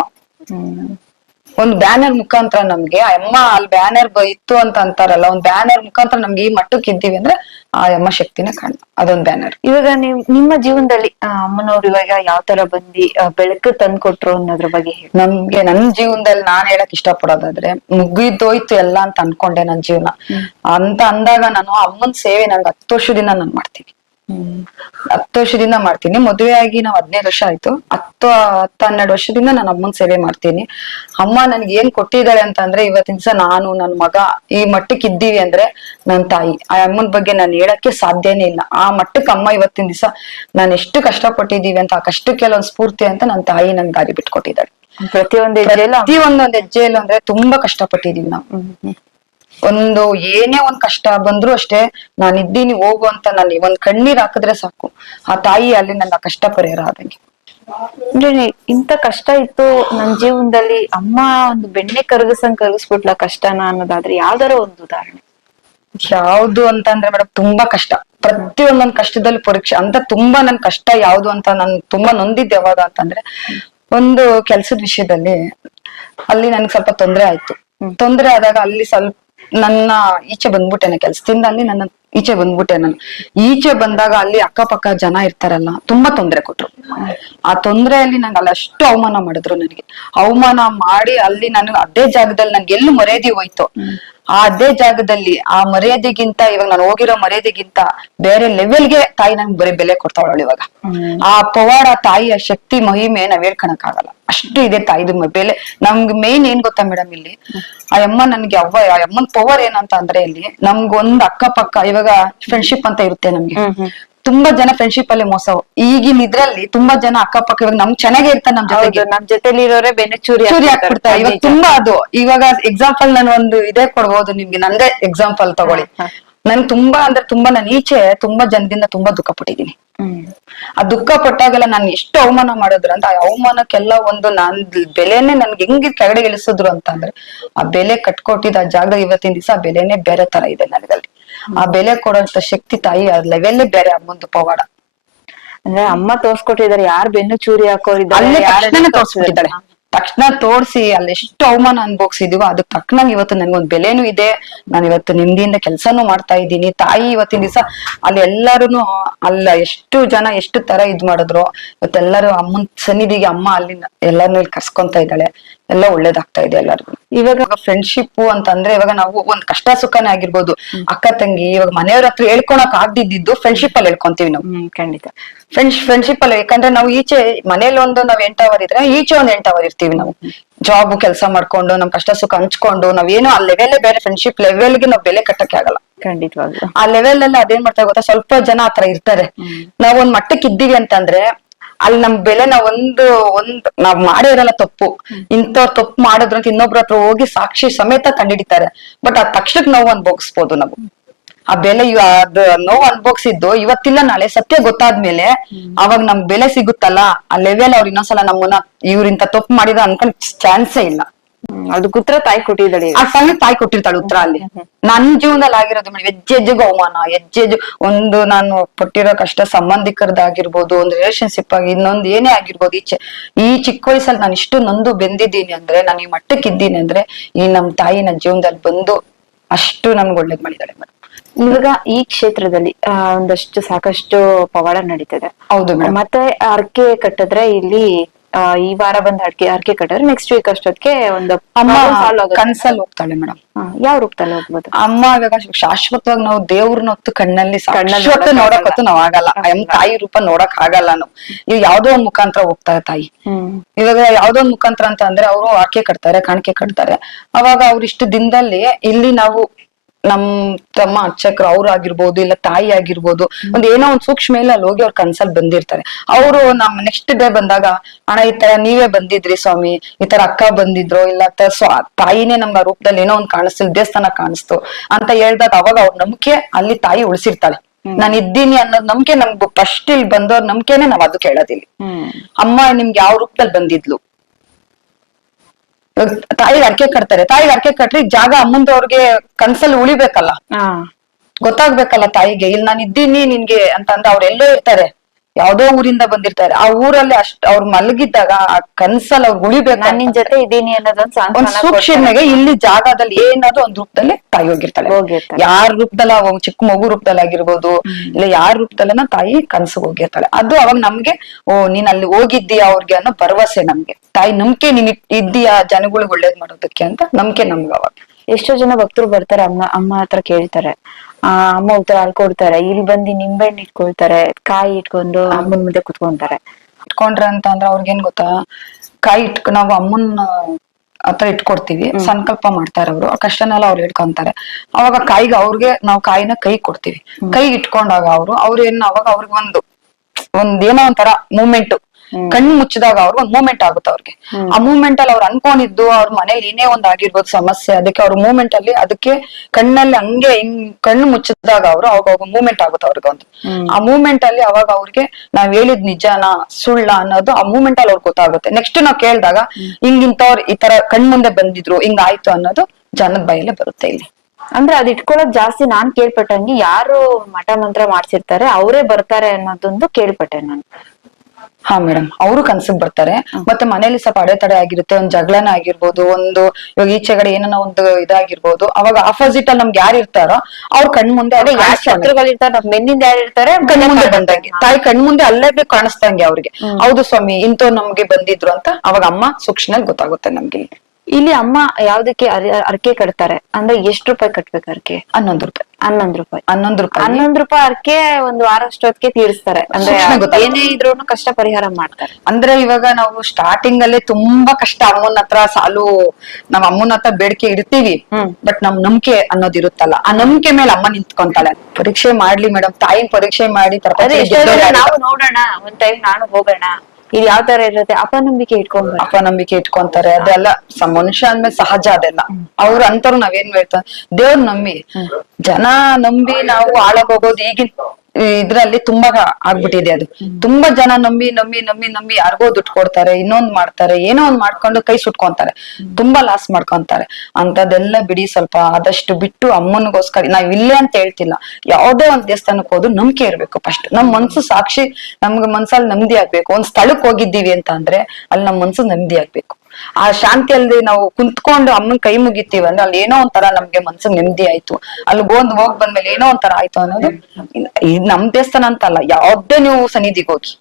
ಒಂದ್ ಬ್ಯಾನರ್ ಮುಖಾಂತರ ನಮ್ಗೆ ಅಮ್ಮ ಅಲ್ಲಿ ಬ್ಯಾನರ್ ಇತ್ತು ಅಂತ ಅಂತಾರಲ್ಲ, ಒಂದ್ ಬ್ಯಾನರ್ ಮುಖಾಂತರ ನಮ್ಗೆ ಈ ಮಟ್ಟಕ್ಕೆ ಇದ್ದೀವಿ ಅಂದ್ರೆ ಆ ಅಮ್ಮ ಶಕ್ತಿನ ಕಾಣ, ಅದೊಂದ್ ಬ್ಯಾನರ್. ಇವಾಗ ನಿಮ್ಮ ಜೀವನದಲ್ಲಿ ಅಮ್ಮನವ್ರು ಇವಾಗ ಯಾವ ತರ ಬಂದಿ ಬೆಳಕು ತಂದು ಕೊಟ್ರು ಅನ್ನೋದ್ರ ಬಗ್ಗೆ ನಮ್ಗೆ ನನ್ ಜೀವನದಲ್ಲಿ ನಾನ್ ಹೇಳಕ್ ಇಷ್ಟ ಪಡೋದಾದ್ರೆ, ಮುಗಿದೋಯ್ತು ಎಲ್ಲ ಅಂತ ಅನ್ಕೊಂಡೆ ನನ್ ಜೀವನ ಅಂತ ಅಂದಾಗ ನಾನು ಅಮ್ಮನ್ ಸೇವೆ ನಂಗೆ 10 ವರ್ಷದಿಂದ ನಾನ್ ಮಾಡ್ತೀನಿ. 10 ವರ್ಷದಿಂದ ಮಾಡ್ತೀನಿ. ಮದುವೆ ಆಗಿ ನಾವ್ 15 ವರ್ಷ ಆಯ್ತು. 10-12 ವರ್ಷದಿಂದ ನಾನು ಅಮ್ಮನ್ ಸೇವೆ ಮಾಡ್ತೀನಿ. ಅಮ್ಮ ನನ್ಗೆ ಏನ್ ಕೊಟ್ಟಿದ್ದಾಳೆ ಅಂತ ಅಂದ್ರೆ, ಇವತ್ತಿನ ದಿವಸ ನಾನು ನನ್ ಮಗ ಈ ಮಟ್ಟಕ್ಕೆ ಇದ್ದೀವಿ ಅಂದ್ರೆ ನನ್ ತಾಯಿ. ಆ ಅಮ್ಮನ ಬಗ್ಗೆ ನಾನು ಹೇಳಕ್ಕೆ ಸಾಧ್ಯನೇ ಇಲ್ಲ. ಆ ಮಟ್ಟಕ್ಕೆ ಅಮ್ಮ ಇವತ್ತಿನ ದಿವಸ ನಾನು ಎಷ್ಟು ಕಷ್ಟ ಪಟ್ಟಿದೀವಿ ಅಂತ, ಆ ಕಷ್ಟಕ್ಕೆಲ್ಲ ಒಂದ್ ಸ್ಫೂರ್ತಿ ಅಂತ ನನ್ ತಾಯಿ ನಂಗೆ ದಾರಿ ಬಿಟ್ಕೊಟ್ಟಿದ್ದಾಳೆ. ಪ್ರತಿಯೊಂದ್ ಹೆಜ್ಜೆಯಲ್ಲೂ ಅಂದ್ರೆ ತುಂಬಾ ಕಷ್ಟ ಪಟ್ಟಿದೀವಿ ನಾವು. ಒಂದು ಏನೇ ಒಂದ್ ಕಷ್ಟ ಬಂದ್ರು ಅಷ್ಟೇ, ನಾನ್ ಇದ್ದೀನಿ ಹೋಗು ಅಂತ ನಾನು ಒಂದ್ ಕಣ್ಣೀರ್ ಹಾಕಿದ್ರೆ ಸಾಕು, ಆ ತಾಯಿ ಅಲ್ಲಿ ನನ್ನ ಕಷ್ಟ ಪರಿಹಾರ ಆದಂಗೆ. ಅಂದ್ರೆ ಇಂತ ಕಷ್ಟ ಇತ್ತು ನನ್ ಜೀವನದಲ್ಲಿ, ಅಮ್ಮ ಒಂದು ಬೆಣ್ಣೆ ಕರಗಿಸ್ಬಿಟ್ಲ ಕಷ್ಟನ ಅನ್ನೋದಾದ್ರೆ ಯಾವ್ದಾರ ಒಂದು ಉದಾಹರಣೆ? ಯಾವ್ದು ಅಂತ ಅಂದ್ರೆ ಮೇಡಮ್, ತುಂಬಾ ಕಷ್ಟ. ಪ್ರತಿಯೊಂದೊಂದ್ ಕಷ್ಟದಲ್ಲಿ ಪರೀಕ್ಷೆ ಅಂತ ತುಂಬಾ ನನ್ ಕಷ್ಟ ಯಾವ್ದು ಅಂತ ನಾನು ತುಂಬಾ ನೊಂದಿದ್ದೆ ಯಾವಾಗ ಅಂತಂದ್ರೆ, ಒಂದು ಕೆಲ್ಸದ ವಿಷಯದಲ್ಲಿ ಅಲ್ಲಿ ನನ್ಗೆ ಸ್ವಲ್ಪ ತೊಂದ್ರೆ ಆಯ್ತು. ತೊಂದ್ರೆ ಆದಾಗ ಅಲ್ಲಿ ಸ್ವಲ್ಪ ನನ್ನ ಈಚೆ ಬಂದ್ಬಿಟ್ಟೆನೆ ಕೆಲ್ಸದಿಂದ. ಅಲ್ಲಿ ನನ್ನ ಈಚೆ ಬಂದ್ಬಿಟ್ಟೆ ನಾನು. ಈಚೆ ಬಂದಾಗ ಅಲ್ಲಿ ಅಕ್ಕಪಕ್ಕ ಜನ ಇರ್ತಾರಲ್ಲ, ತುಂಬಾ ತೊಂದ್ರೆ ಕೊಟ್ರು. ಆ ತೊಂದ್ರೆಯಲ್ಲಿ ನಂಗೆ ಅಲ್ಲಿ ಅಷ್ಟು ಅವಮಾನ ಮಾಡಿದ್ರು. ನನಗೆ ಅವಮಾನ ಮಾಡಿ ಅಲ್ಲಿ ನನಗೆ ಅದೇ ಜಾಗದಲ್ಲಿ ನನ್ಗೆ ಎಲ್ಲೂ ಮರ್ಯಾದೆ ಹೋಯ್ತು. ಅದೇ ಜಾಗದಲ್ಲಿ ಆ ಮರ್ಯಾದೆಗಿಂತ, ಇವಾಗ ನಾನು ಹೋಗಿರೋ ಮರ್ಯಾದೆಗಿಂತ ಬೇರೆ ಲೆವೆಲ್ಗೆ ತಾಯಿ ನಂಗೆ ಬರೀ ಬೆಲೆ ಕೊಡ್ತಾವಳು ಇವಾಗ. ಆ ಪವಾಡ, ತಾಯಿಯ ಶಕ್ತಿ ಮಹಿಮೆ ನಾವ್ ಹೇಳ್ಕೊಳಕ್ ಆಗಲ್ಲ, ಅಷ್ಟು ಇದೆ ತಾಯಿದು ಬೆಲೆ. ನಮ್ಗೆ ಮೇನ್ ಏನ್ ಗೊತ್ತಾ ಮೇಡಮ್, ಇಲ್ಲಿ ಆ ಅಮ್ಮ ನನ್ಗೆ ಆ ಅಮ್ಮನ್ ಪವರ್ ಏನಂತ ಅಂದ್ರೆ, ಇಲ್ಲಿ ನಮ್ಗೊಂದ್ ಅಕ್ಕಪಕ್ಕ ಇವಾಗ ಫ್ರೆಂಡ್ಶಿಪ್ ಅಂತ ಇರುತ್ತೆ ನಮ್ಗೆ. ತುಂಬಾ ಜನ ಫ್ರೆಂಡ್ಶಿಪ್ ಅಲ್ಲಿ ಮೋಸ. ಈಗಿನ ಇದ್ರಲ್ಲಿ ತುಂಬಾ ಜನ ಅಕ್ಕಪಕ್ಕ ಇವಾಗ ನಮ್ ಚೆನ್ನಾಗೇ ಇರ್ತಾರೆ, ನಮ್ ಜೊತೆಲಿ ಇರೋರೆ ಬೆನ್ನು ಚೂರಿ ಹಾಕ್ಬಿಡ್ತಾರೆ ಇವಾಗ ತುಂಬಾ. ಅದು ಇವಾಗ ಎಕ್ಸಾಂಪಲ್ ನಾನು ಒಂದು ಇದೇ ಕೊಡ್ಬೋದು ನಿಮ್ಗೆ, ನಂದೇ ಎಕ್ಸಾಂಪಲ್ ತಗೊಳ್ಳಿ. ನನ್ ತುಂಬಾ ಅಂದ್ರೆ ತುಂಬಾ, ನಾನು ಈಚೆ ತುಂಬಾ ಜನದಿಂದ ತುಂಬಾ ದುಃಖ ಪಟ್ಟಿದ್ದೀನಿ. ಆ ದುಃಖ ಪಟ್ಟಾಗೆಲ್ಲ ನಾನು ಎಷ್ಟು ಅವಮಾನ ಮಾಡಿದ್ರು ಅಂತ, ಆ ಅವಮಾನಕ್ಕೆಲ್ಲ ಒಂದು ನಾನ್ ಬೆಲೆನೆ ನನ್ಗೆ ಹೆಂಗ್ ಕೆಳಗಡೆ ಇಳಿಸಿದ್ರು ಅಂತ ಅಂದ್ರೆ, ಆ ಬೆಲೆ ಕಟ್ಕೊಟ್ಟಿದ್ದ ಆ ಜಾಗ ಇವತ್ತಿನ ದಿವಸ ಆ ಬೆಲೆನೆ ಬೇರೆ ತರ ಇದೆ ನನಗಲ್ಲಿ. ಆ ಬೆಲೆ ಕೊಡೋಂತ ಶಕ್ತಿ ತಾಯಿ ಆ ಲೆವೆಲ್ಲೇ ಬೇರೆ. ಅಮ್ಮಂದು ಪವಾಡ ಅಂದ್ರೆ ಅಮ್ಮ ತೋರ್ಸ್ಕೊಟ್ಟಿದ್ದಾರೆ, ಯಾರು ಬೆನ್ನು ಚೂರಿ ಹಾಕೋರಿದ್ದಾರೆ ತೋರ್ಸ್ಬಿಟ್ಟಿದ್ದಾಳೆ. ತಕ್ಷಣ ತೋರ್ಸಿ ಅಲ್ಲಿ ಎಷ್ಟು ಅವಮಾನ ಅನ್ಭೋಗ್ಸಿದೀವೋ ಅದಕ್ಕೆ ತಕ್ಕನಂಗೆ ಇವತ್ತು ನನ್ಗೊಂದ್ ಬೆಲೆನೂ ಇದೆ. ನಾನು ಇವತ್ತು ನೆಮ್ಮದಿಯಿಂದ ಕೆಲ್ಸಾನು ಮಾಡ್ತಾ ಇದ್ದೀನಿ. ತಾಯಿ ಇವತ್ತಿನ ದಿವಸ ಅಲ್ಲಿ ಎಲ್ಲಾರುನು ಅಲ್ಲ ಎಷ್ಟು ಜನ ಎಷ್ಟು ತರ ಇದ್ ಮಾಡಿದ್ರು, ಇವತ್ತೆಲ್ಲರೂ ಅಮ್ಮನ್ ಸನ್ನಿಧಿಗೆ ಅಮ್ಮ ಅಲ್ಲಿ ಎಲ್ಲಾರ್ನು ಇಲ್ಲಿ ಕರ್ಸ್ಕೊಂತ ಇದ್ದಾಳೆ. ಎಲ್ಲ ಒಳ್ಳೇದಾಗ್ತಾ ಇದೆ ಎಲ್ಲರಿಗೂ. ಇವಾಗ ಫ್ರೆಂಡ್ಶಿಪ್ ಅಂತಂದ್ರೆ, ಇವಾಗ ನಾವು ಒಂದ್ ಕಷ್ಟ ಸುಖನೇ ಆಗಿರ್ಬೋದು, ಅಕ್ಕ ತಂಗಿ, ಇವಾಗ ಮನೆಯವ್ರ ಹತ್ರ ಹೇಳ್ಕೊಳಕ್ ಆಗ್ದಿದ್ದು ಫ್ರೆಂಡ್ಶಿಪ್ ಅಲ್ಲಿ ಹೇಳ್ಕೊಂತೀವಿ ನಾವು. ಖಂಡಿತ ಫ್ರೆಂಡ್ಶಿಪ್ ಅಲ್ಲಿ. ಯಾಕಂದ್ರೆ ನಾವು ಈಚೆ ಮನೇಲಿ ಒಂದು ನಾವ್ 8 ಅವರ್ ಇದ್ರೆ ಈಚೆ ಒಂದ್ 8 ಅವರ್ ಇರ್ತೀವಿ ನಾವು. ಜಾಬ್ ಕೆಲಸ ಮಾಡ್ಕೊಂಡು ನಮ್ ಕಷ್ಟ ಸುಖ ಹಂಚ್ಕೊಂಡು ನಾವೇನು ಆ ಲೆವೆಲ್ ಬೇರೆ. ಫ್ರೆಂಡ್ಶಿಪ್ ಲೆವೆಲ್ಗೆ ನಾವ್ ಬೆಲೆ ಕಟ್ಟಕ್ಕೆ ಆಗಲ್ಲ ಖಂಡಿತವಾಗ್ಲೂ. ಆ ಲೆವೆಲ್ ಅಲ್ಲಿ ಅದೇನ್ ಮಾಡ್ತಾ ಗೊತ್ತಾ, ಸ್ವಲ್ಪ ಜನ ಆತರ ಇರ್ತಾರೆ. ನಾವ್ ಒಂದ್ ಮಟ್ಟಕ್ಕೆ ಇದ್ದೀವಿ ಅಂತಂದ್ರೆ ಅಲ್ಲಿ ನಮ್ ಬೆಲೆ ನಾವ್ ಮಾಡಿರಲ್ಲ ತಪ್ಪು. ಇಂಥವ್ರು ತಪ್ಪು ಮಾಡಿದ್ರು ಅಂತ ಇನ್ನೊಬ್ರ ಹತ್ರ ಹೋಗಿ ಸಾಕ್ಷಿ ಸಮೇತ ಕಂಡಿಡಿತಾರೆ. ಬಟ್ ಆ ತಕ್ಷಣಕ್ಕೆ ನಾವು ಅನ್ಭೋಗಿಸ್ಬೋದು ನಾವು. ಆ ಬೆಲೆ ಅದ್ ನೋವು ಅನ್ಭೋಗ್ಸಿದ್ದು ಇವತ್ತಿಲ್ಲ ನಾಳೆ ಸತ್ಯ ಗೊತ್ತಾದ್ಮೇಲೆ ಅವಾಗ ನಮ್ ಬೆಲೆ ಸಿಗುತ್ತಲ್ಲ ಆ ಲೆವೆಲ್ ಅವ್ರು ಇನ್ನೊಂದ್ಸಲ ನಮ್ಮನ್ನ ಇವ್ರಿಂತ ತಪ್ಪು ಮಾಡಿದ ಅನ್ಕೊಂಡ್ ಚಾನ್ಸೇ ಇಲ್ಲ. ಅದಕ್ಕೆ ಉತ್ತರ ತಾಯಿ ಕೊಟ್ಟಿದ್ದಾಳೆ. ಆ ಸಮಯ ತಾಯಿ ಕೊಟ್ಟಿರ್ತಾಳೆ ಉತ್ತರ ಅಲ್ಲಿ. ನನ್ ಜೀವನದಲ್ಲಿ ಆಗಿರೋದು ಮೇಡಮ್ ಹೆಜ್ಜೆಜ್ಜೆಗೂ ಅವಮಾನ, ಹೆಜ್ಜೆಜ್ಜು ಒಂದು ನಾನು ಪಟ್ಟಿರೋ ಕಷ್ಟ ಸಂಬಂಧಿಕರದಾಗಿರ್ಬೋದು, ಒಂದು ರಿಲೇಶನ್ಶಿಪ್ ಆಗಿ ಇನ್ನೊಂದು ಏನೇ ಆಗಿರ್ಬೋದು, ಈ ಚಿಕ್ಕ ವಯಸ್ಸಲ್ಲಿ ನಾನು ಇಷ್ಟು ನೊಂದು ಬೆಂದಿದ್ದೀನಿ ಅಂದ್ರೆ, ನಾನು ಈ ಮಟ್ಟಕ್ಕೆ ಇದ್ದೀನಿ ಅಂದ್ರೆ ಈ ನಮ್ ತಾಯಿ ನನ್ನ ಜೀವನದಲ್ಲಿ ಬಂದು ಅಷ್ಟು ನನ್ಗೆ ಒಳ್ಳೇದ್ ಮಾಡಿದಾಳೆ ಮೇಡಮ್. ಇವಾಗ ಈ ಕ್ಷೇತ್ರದಲ್ಲಿ ಒಂದಷ್ಟು ಸಾಕಷ್ಟು ಪವಾಡ ನಡೀತದೆ. ಹೌದು ಮೇಡಮ್. ಮತ್ತೆ ಅರ್ಕೆ ಕಟ್ಟಿದ್ರೆ ಇಲ್ಲಿ ಈ ವಾರ ಬಂದ್ ಅರ್ಕೆ ಕಟ್ಟಿದ್ರೆ ನೆಕ್ಸ್ಟ್ ವೀಕ್ ಅಷ್ಟೊತ್ತಿಗೆ ಒಂದು ಅಮ್ಮ ಕನ್ಸಲ್ಲಿ ಹೋಗ್ತಾಳೆ ಮೇಡಮ್. ಯಾವ ರೂಪದಲ್ಲಿ ಹೋಗ್ಬೋದು ಅಮ್ಮ? ಇವಾಗ ಶಾಶ್ವತವಾಗಿ ನಾವು ದೇವ್ರನ್ನ ಹೊತ್ತು ಕಣ್ಣಲ್ಲಿ ಶಾಶ್ವತ ನೋಡಕ್ ನಾವ್ ಆಗಲ್ಲ. ತಾಯಿ ರೂಪ ನೋಡಕ್ ಆಗಲ್ಲ ನಾವು. ಇವ್ ಯಾವ್ದೋ ಒಂದ್ ಮುಖಾಂತರ ಹೋಗ್ತಾರೆ ತಾಯಿ. ಇವಾಗ ಯಾವ್ದೋ ಒಂದ್ ಮುಖಾಂತರ ಅಂತ ಅಂದ್ರೆ ಅವರು ಆಕೆ ಕಟ್ತಾರೆ, ಕಾಣಿಕೆ ಕಟ್ತಾರೆ. ಅವಾಗ ಅವ್ರ ಇಷ್ಟು ದಿನದಲ್ಲಿ ಇಲ್ಲಿ ನಾವು ನಮ್ ತಮ್ಮ ಅರ್ಚಕರು ಅವ್ರು ಆಗಿರ್ಬೋದು, ಇಲ್ಲ ತಾಯಿ ಆಗಿರ್ಬೋದು, ಒಂದ್ ಏನೋ ಒಂದ್ ಸೂಕ್ಷ್ಮ ಮೇಲೆ ಅಲ್ಲಿ ಹೋಗಿ ಅವ್ರ ಕನ್ಸಲ್ಲಿ ಬಂದಿರ್ತಾರೆ. ಅವರು ನಮ್ ನೆಕ್ಸ್ಟ್ ಡೇ ಬಂದಾಗ ಅಣ್ಣ ಈ ತರ ನೀವೇ ಬಂದಿದ್ರಿ ಸ್ವಾಮಿ, ಈ ತರ ಅಕ್ಕ ಬಂದಿದ್ರು, ಇಲ್ಲ ತಾಯಿನೇ ನಮ್ಗೆ ಆ ರೂಪದಲ್ಲಿ ಏನೋ ಒಂದ್ ಕಾಣಿಸ್ತಿಲ್ಲ, ದೇವಸ್ಥಾನ ಕಾಣಿಸ್ತು ಅಂತ ಹೇಳ್ದಾಗ ಅವಾಗ ಅವ್ರ ನಂಬಿಕೆ ಅಲ್ಲಿ ತಾಯಿ ಉಳಿಸಿರ್ತಾಳೆ. ನಾನು ಇದ್ದೀನಿ ಅನ್ನೋದ್ ನಂಬಿಕೆ ನಮ್ಗೆ ಫಸ್ಟ್ ಇಲ್ಲಿ ಬಂದವ್ರ ನಂಬಿಕೆನೆ ನಾವ್ ಅದು ಕೇಳೋದಿಲ್ಲ. ಅಮ್ಮ ನಿಮ್ಗೆ ಯಾವ ರೂಪದಲ್ಲಿ ಬಂದಿದ್ಲು? ತಾಯಿಗೆ ಅರ್ಕೆ ಕಟ್ತಾರೆ, ತಾಯಿಗೆ ಅರ್ಕೆ ಕಟ್ರಿ ಜಾಗ ಅಮ್ಮಂದವ್ರಿಗೆ ಕನ್ಸಲ್ಲಿ ಉಳಿಬೇಕಲ್ಲ, ಗೊತ್ತಾಗ್ಬೇಕಲ್ಲ ತಾಯಿಗೆ ಇಲ್ಲಿ ನಾನು ಇದ್ದೀನಿ ನಿನ್ಗೆ ಅಂತಂದ್ರೆ ಅವ್ರ ಎಲ್ಲೋ ಇರ್ತಾರೆ, ಯಾವ್ದೋ ಊರಿಂದ ಬಂದಿರ್ತಾರೆ. ಆ ಊರಲ್ಲಿ ಅವ್ರು ಮಲಗಿದ್ದಾಗ ಆ ಕನ್ಸಲ್ಲಿ ಅವ್ರು ಉಳಿಬೇಕು, ನಾನ್ ನಿನ್ ಜೊತೆ ಇದ್ದೀನಿ ಒಂದ್ ಸೂಕ್ಷ್ಮೆಗೆ ಇಲ್ಲಿ ಜಾಗದಲ್ಲಿ ಏನಾದ್ರು ಒಂದ್ ರೂಪದಲ್ಲಿ ತಾಯಿ ಹೋಗಿರ್ತಾಳೆ. ಯಾರ ರೂಪದಲ್ಲ, ಚಿಕ್ಕ ಮಗು ರೂಪದಲ್ಲಿ ಆಗಿರ್ಬೋದು, ಇಲ್ಲ ಯಾರ ರೂಪದಲ್ಲ ತಾಯಿ ಕನ್ಸು ಹೋಗಿರ್ತಾಳೆ. ಅದು ಅವಾಗ ನಮ್ಗೆ ನೀನ್ ಅಲ್ಲಿ ಹೋಗಿದ್ದೀಯಾ ಅವ್ರಿಗೆ ಅನ್ನೋ ಭರವಸೆ ನಮ್ಗೆ. ತಾಯಿ ನಂಬಿಕೆ ನೀನ್ ಇದ್ದೀಯಾ ಜನಗಳಿಗೆ ಒಳ್ಳೇದ್ ಮಾಡೋದಕ್ಕೆ ಅಂತ ನಂಬಿಕೆ ನಮ್ಗೆ. ಅವಾಗ ಎಷ್ಟೋ ಜನ ಭಕ್ತರು ಬರ್ತಾರೆ, ಅಮ್ಮ ಹತ್ರ ಕೇಳ್ತಾರೆ, ಅಮ್ಮ ಉತ್ತರ ಕೊಡ್ತಾರೆ. ಇಲ್ಲಿ ಬಂದು ನಿಂಬೆಹಣ್ಣು ಇಟ್ಕೊಳ್ತಾರೆ, ಕಾಯಿ ಇಟ್ಕೊಂಡು ಅಮ್ಮನ ಮುಂದೆ ಕುತ್ಕೊಂತಾರೆ. ಇಟ್ಕೊಂಡ್ರೆ ಅಂತ ಅಂದ್ರೆ ಅವ್ರಿಗೇನ್ ಗೊತ್ತಾ, ಕಾಯಿ ನಾವು ಅಮ್ಮನ ಹತ್ರ ಇಟ್ಕೊಡ್ತೀವಿ, ಸಂಕಲ್ಪ ಮಾಡ್ತಾರೆ ಅವರು, ಕಷ್ಟನೆಲ್ಲ ಅವ್ರು ಇಟ್ಕೊಂತಾರೆ. ಅವಾಗ ಕಾಯಿಗೆ ಅವ್ರಿಗೆ ನಾವು ಕಾಯಿನ ಕೈ ಕೊಡ್ತೀವಿ. ಕೈ ಇಟ್ಕೊಂಡಾಗ ಅವ್ರು ಏನ್ ಅವಾಗ ಅವ್ರಿಗೆ ಒಂದ್ ಏನೋ ಒಂಥರ ಮೂಮೆಂಟ್, ಕಣ್ಣು ಮುಚ್ಚಿದಾಗ ಅವ್ರಿಗೆ ಒಂದ್ ಮೂಮೆಂಟ್ ಆಗುತ್ತೆ ಅವ್ರಿಗೆ. ಆ ಮೂಮೆಂಟ್ ಅಲ್ಲಿ ಅವ್ರು ಅನ್ಕೊಂಡಿದ್ದು ಅವ್ರ ಮನೇಲಿ ಏನೇ ಒಂದ್ ಆಗಿರ್ಬೋದು ಸಮಸ್ಯೆ, ಅದಕ್ಕೆ ಅವ್ರ ಮೂಮೆಂಟ್ ಅಲ್ಲಿ ಅದಕ್ಕೆ ಕಣ್ಣಲ್ಲಿ ಹಂಗೆ ಕಣ್ಣು ಮುಚ್ಚಿದಾಗ ಅವಾಗ ಮೂಮೆಂಟ್ ಆಗುತ್ತೆ ಅವ್ರಿಗೆ ಒಂದು. ಆ ಮೂಮೆಂಟ್ ಅಲ್ಲಿ ಅವಾಗ ಅವ್ರಿಗೆ ನಾವ್ ಹೇಳಿದ್ ನಿಜಾನ ಸುಳ್ಳ ಅನ್ನೋದು ಆ ಮೂಮೆಂಟ್ ಅಲ್ಲಿ ಅವ್ರಿಗೆ ಗೊತ್ತಾಗುತ್ತೆ. ನೆಕ್ಸ್ಟ್ ನಾವ್ ಕೇಳಿದಾಗ ಹಿಂಗಿಂತವ್ರು ಈ ತರ ಕಣ್ ಮುಂದೆ ಬಂದಿದ್ರು, ಹಿಂಗ್ ಆಯ್ತು ಅನ್ನೋದು ಜನದ ಬಾಯಲ್ಲೇ ಬರುತ್ತೆ ಇಲ್ಲಿ. ಅಂದ್ರೆ ಅದ್ ಇಟ್ಕೊಳ್ಳೋದ್ ಜಾಸ್ತಿ ನಾನ್ ಕೇಳ್ಪಟ್ಟಂಗೆ ಯಾರು ಮಠ ಮಂತ್ರ ಮಾಡ್ಸಿರ್ತಾರೆ ಅವರೇ ಬರ್ತಾರೆ ಅನ್ನೋದೊಂದು ಕೇಳ್ಪಟ್ಟೆ ನಾನು. ಹಾ ಮೇಡಮ್, ಅವರು ಕನ್ಸಿಗೆ ಬರ್ತಾರೆ. ಮತ್ತೆ ಮನೇಲಿ ಸ್ವಲ್ಪ ಅಡೆತಡೆ ಆಗಿರುತ್ತೆ, ಒಂದ್ ಜಗಳನ ಆಗಿರ್ಬೋದು, ಒಂದು ಇವಾಗ ಈಚೆಗಡೆ ಏನನ್ನ ಒಂದು ಇದಾಗಿರ್ಬೋದು, ಅವಾಗ ಆಪೋಸಿಟ್ ಅಲ್ಲಿ ನಮ್ಗೆ ಯಾರು ಇರ್ತಾರೋ ಅವ್ರ ಕಣ್ ಮುಂದೆ ಶತ್ರುಗಳಿರ್ತಾರೆ, ನಮ್ ಬೆನ್ನಿಂದ ಯಾರು ಇರ್ತಾರೆ ಕಣ್ ಮುಂದೆ ಬಂದಂಗೆ, ತಾಯಿ ಕಣ್ ಮುಂದೆ ಅಲ್ಲೇ ಕಾಣಿಸ್ದಂಗೆ ಅವ್ರಿಗೆ ಹೌದು ಸ್ವಾಮಿ ಇಂಥವ್ ನಮ್ಗೆ ಬಂದಿದ್ರು ಅಂತ ಅವಾಗ ಅಮ್ಮ ಸೂಕ್ಷ್ಮದಲ್ಲಿ ಗೊತ್ತಾಗುತ್ತೆ ನಮ್ಗೆ. ಇಲ್ಲಿ ಅಮ್ಮ ಯಾವ್ದಕ್ಕೆ ಅರ್ಕೆ ಕಟ್ತಾರೆ ಅಂದ್ರೆ ಎಷ್ಟು ರೂಪಾಯಿ ಕಟ್ಬೇಕು ಅರ್ಕೆ? 11 ರೂಪಾಯಿ. 11 ರೂಪಾಯಿ ಅರ್ಕೆ ಒಂದು ವಾರ ಅಷ್ಟೊತ್ತಿಗೆ ತೀರಿಸ್ತಾರೆ. ಅಂದ್ರೆ ಏನೇ ಇದ್ರು ಕಷ್ಟ ಪರಿಹಾರ ಮಾಡ್ತಾರೆ. ಅಂದ್ರೆ ಇವಾಗ ನಾವು ಸ್ಟಾರ್ಟಿಂಗ್ ಅಲ್ಲೇ ತುಂಬಾ ಕಷ್ಟ ಅಮ್ಮನ ಹತ್ರ ಸಾಲು ನಾವ್ ಅಮ್ಮನ ಹತ್ರ ಬೇಡಿಕೆ ಇಡ್ತೀವಿ. ಬಟ್ ನಮ್ ನಂಬಿಕೆ ಅನ್ನೋದಿರುತ್ತಲ್ಲ, ಆ ನಂಬಿಕೆ ಮೇಲೆ ಅಮ್ಮ ನಿಂತ್ಕೊಂತಾಳೆ. ಪರೀಕ್ಷೆ ಮಾಡ್ಲಿ ಮೇಡಮ್, ತಾಯಿನ ಪರೀಕ್ಷೆ ಮಾಡಿ ನಾವು ನೋಡೋಣ ಒಂದ್ ಟೈಮ್ ನಾನು ಹೋಗೋಣ, ಇದು ಯಾವ ತರ ಇರುತ್ತೆ ಅಪನಂಬಿಕೆ ಇಟ್ಕೊಂತಾರೆ. ಅದೆಲ್ಲ ಮನುಷ್ಯ ಅಂದ್ಮೇಲೆ ಸಹಜ ಅದೆಲ್ಲ. ಅವ್ರ ಅಂತವ್ರು ನಾವೇನ್ ಹೇಳ್ತಾರೆ, ದೇವ್ರ ನಂಬಿ ಜನ ನಂಬಿ ನಾವು ಹಾಳಾಗೋಗೋದು ಈಗಿನ ಇದ್ರಲ್ಲಿ ತುಂಬಾ ಆಗ್ಬಿಟ್ಟಿದೆ. ಅದು ತುಂಬಾ ಜನ ನಂಬಿ ಯಾರಿಗೋ ದುಡ್ಡು ಕೊಡ್ತಾರೆ, ಇನ್ನೊಂದ್ ಮಾಡ್ತಾರೆ, ಏನೋ ಒಂದ್ ಮಾಡ್ಕೊಂಡು ಕೈ ಸುಟ್ಕೊಂತಾರೆ, ತುಂಬಾ ಲಾಸ್ ಮಾಡ್ಕೊಂತಾರೆ. ಅಂತದೆಲ್ಲ ಬಿಡಿ, ಸ್ವಲ್ಪ ಆದಷ್ಟು ಬಿಟ್ಟು ಅಮ್ಮನಿಗೋಸ್ಕರ ನಾವ್ ಇಲ್ಲೇ ಅಂತ ಹೇಳ್ತಿಲ್ಲ, ಯಾವ್ದೇ ಒಂದ್ ದೇವಸ್ಥಾನಕ್ಕೆ ಹೋದ್ರು ನಂಬಿಕೆ ಇರ್ಬೇಕು. ಫಸ್ಟ್ ನಮ್ ಮನ್ಸು ಸಾಕ್ಷಿ, ನಮ್ಗೆ ಮನ್ಸಲ್ಲಿ ನೆಮ್ಮದಿ ಆಗ್ಬೇಕು. ಒಂದ್ ಸ್ಥಳಕ್ ಹೋಗಿದ್ದೀವಿ ಅಂತ ಅಂದ್ರೆ ಅಲ್ಲಿ ನಮ್ ಮನ್ಸು ನೆಮ್ಮದಿ ಆಗ್ಬೇಕು. ಆ ಶಾಂತಿಯಲ್ಲಿ ನಾವು ಕುಂತ್ಕೊಂಡು ಅಮ್ಮನ್ ಕೈ ಮುಗಿತೀವಿ ಅಂದ್ರೆ ಅಲ್ಲಿ ಏನೋ ಒಂಥರ ನಮ್ಗೆ ಮನ್ಸಿಗೆ ನೆಮ್ಮದಿ ಆಯ್ತು, ಅಲ್ಲಿ ಹೋಗ್ ಬಂದ್ಮೇಲೆ ಏನೋ ಒಂಥರ ಆಯ್ತು ಅನ್ನೋದು. ಇದು ನಮ್ ದೇವಸ್ಥಾನ ಅಂತಲ್ಲ, ಯಾವ್ದೇ ನೀವು ಸನ್ನಿಧಿಗೆ ಹೋಗಿ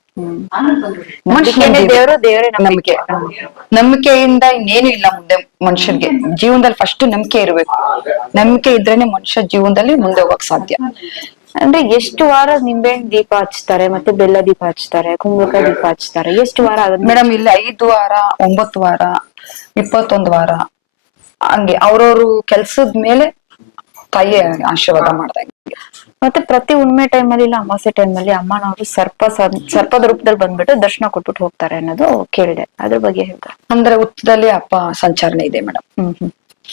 ನಂಬಿಕೆಯಿಂದ ಇನ್ನೇನು ಇಲ್ಲ ಮುಂದೆ ಮನುಷ್ಯರ್ಗೆ. ಜೀವನದಲ್ಲಿ ಫಸ್ಟ್ ನಂಬಿಕೆ ಇರ್ಬೇಕು. ನಂಬಿಕೆ ಇದ್ರೇನೆ ಮನುಷ್ಯ ಜೀವನದಲ್ಲಿ ಮುಂದೆ ಹೋಗಕ್ ಸಾಧ್ಯ. ಅಂದ್ರೆ ಎಷ್ಟು ವಾರ ನಿಂಬೆಹಣ್ಣು ದೀಪ ಹಚ್ತಾರೆ, ಮತ್ತೆ ಬೆಲ್ಲ ದೀಪ ಹಚ್ತಾರೆ, ಕುಂಬಳಕಾಯಿ ದೀಪ ಹಚ್ತಾರೆ, ಎಷ್ಟು ವಾರ ಆಗುತ್ತೆ ಮೇಡಮ್? ಇಲ್ಲಿ 5 ವಾರ, 9 ವಾರ, 21 ವಾರ ಹಂಗೆ ಅವ್ರವ್ರು ಕೆಲ್ಸದ ಮೇಲೆ ತಾಯಿ ಆಶೀರ್ವಾದ ಮಾಡ್ದಂಗೆ. ಮತ್ತೆ ಪ್ರತಿ ಹುಣ್ಣಿಮೆ ಟೈಮ್ ಅಲ್ಲಿ ಇಲ್ಲ ಅಮಾವಾಸ್ಯೆ ಟೈಮ್ ಅಲ್ಲಿ ಅಮ್ಮನವರು ಸರ್ಪದ ರೂಪದಲ್ಲಿ ಬಂದ್ಬಿಟ್ಟು ದರ್ಶನ ಕೊಟ್ಬಿಟ್ಟು ಹೋಗ್ತಾರೆ ಅನ್ನೋದು ಕೇಳಿದೆ. ಅದ್ರ ಬಗ್ಗೆ ಹೇಳ್ತಾರೆ. ಅಂದ್ರೆ ಹುತ್ತದಲ್ಲಿ ಅಪ್ಪ ಸಂಚಾರಣೆ ಇದೆ ಮೇಡಮ್.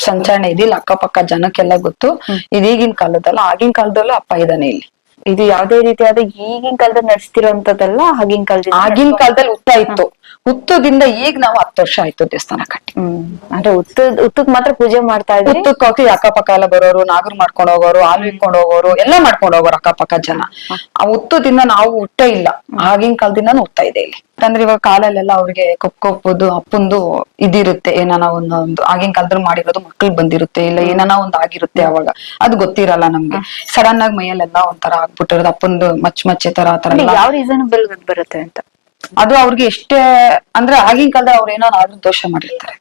ಸಂಚರಣೆ ಇದಿಲ್ಲ, ಅಕ್ಕಪಕ್ಕ ಜನಕ್ಕೆಲ್ಲ ಗೊತ್ತು. ಇದು ಈಗಿನ ಕಾಲದಲ್ಲ, ಆಗಿನ ಕಾಲದಲ್ಲೂ ಅಪ್ಪ ಇದ್ದಾನೆ ಇಲ್ಲಿ. ಇದು ಯಾವ್ದೇ ರೀತಿಯಾದ ಈಗಿನ ಕಾಲದಲ್ಲಿ ನಡೆಸ್ತಿರೋಂಥದ್ದಲ್ಲ, ಆಗಿನ ಕಾಲದಲ್ಲಿ ಹುತ್ತ ಇತ್ತು, ಹುತ್ತದಿಂದ ಈಗ ನಾವು 10 ವರ್ಷ ಆಯ್ತು ದೇವಸ್ಥಾನ ಕಟ್ಟಿ. ಅಂದ್ರೆ ಹುತ್ತಕ್ ಮಾತ್ರ ಪೂಜೆ ಮಾಡ್ತಾ ಇದ್ರಿ. ಹುತ್ತಕ್ಕೆ ಹೋಗಿ ಅಕ್ಕಪಕ್ಕ ಎಲ್ಲ ಬರೋರು, ನಾಗರು ಮಾಡ್ಕೊಂಡು ಹೋಗೋರು, ಹಾಲು ಇಟ್ಕೊಂಡು ಹೋಗೋರು, ಎಲ್ಲ ಮಾಡ್ಕೊಂಡು ಹೋಗೋರು ಅಕ್ಕಪಕ್ಕ ಜನ. ಆ ಹುತ್ತದಿಂದ ನಾವು ಹುಟ್ಟ ಇಲ್ಲ, ಆಗಿನ ಕಾಲದಿಂದಾನು ಹುತ್ತ ಇದೆ ಇಲ್ಲಿ. ಅಂದ್ರೆ ಇವಾಗ ಕಾಲಲ್ಲೆಲ್ಲ ಅವ್ರಿಗೆ ಕೊಪ್ಪದು ಅಪ್ಪಂದು ಇದಿರುತ್ತೆ, ಏನಾನ ಒಂದೊಂದು ಆಗಿನ ಕಾಲದಲ್ಲಿ ಮಾಡಿರೋದು ಮಕ್ಳು ಬಂದಿರುತ್ತೆ, ಇಲ್ಲ ಏನಾನ ಒಂದ್ ಆಗಿರುತ್ತೆ. ಅವಾಗ ಅದು ಗೊತ್ತಿರಲ್ಲ ನಮ್ಗೆ. ಸಡನ್ ಆಗಿ ಮೈಯಲ್ಲೆಲ್ಲ ಒಂಥರ ಆಗ್ಬಿಟ್ಟಿರೋದು, ಅಪ್ಪಂದು ಮಚ್ಚೆ ತರ ಆ ತರ. ಯಾವ ರೀಸನಬಲ್ ಬರುತ್ತೆ ಅಂತ ಅದು ಅವ್ರಿಗೆ ಎಷ್ಟೇ ಅಂದ್ರೆ ಆಗಿನ ಕಾಲದಲ್ಲಿ ಅವ್ರು ಏನೋ ಆದ್ರೂ ದೋಷ ಮಾಡಿರ್ತಾರೆ.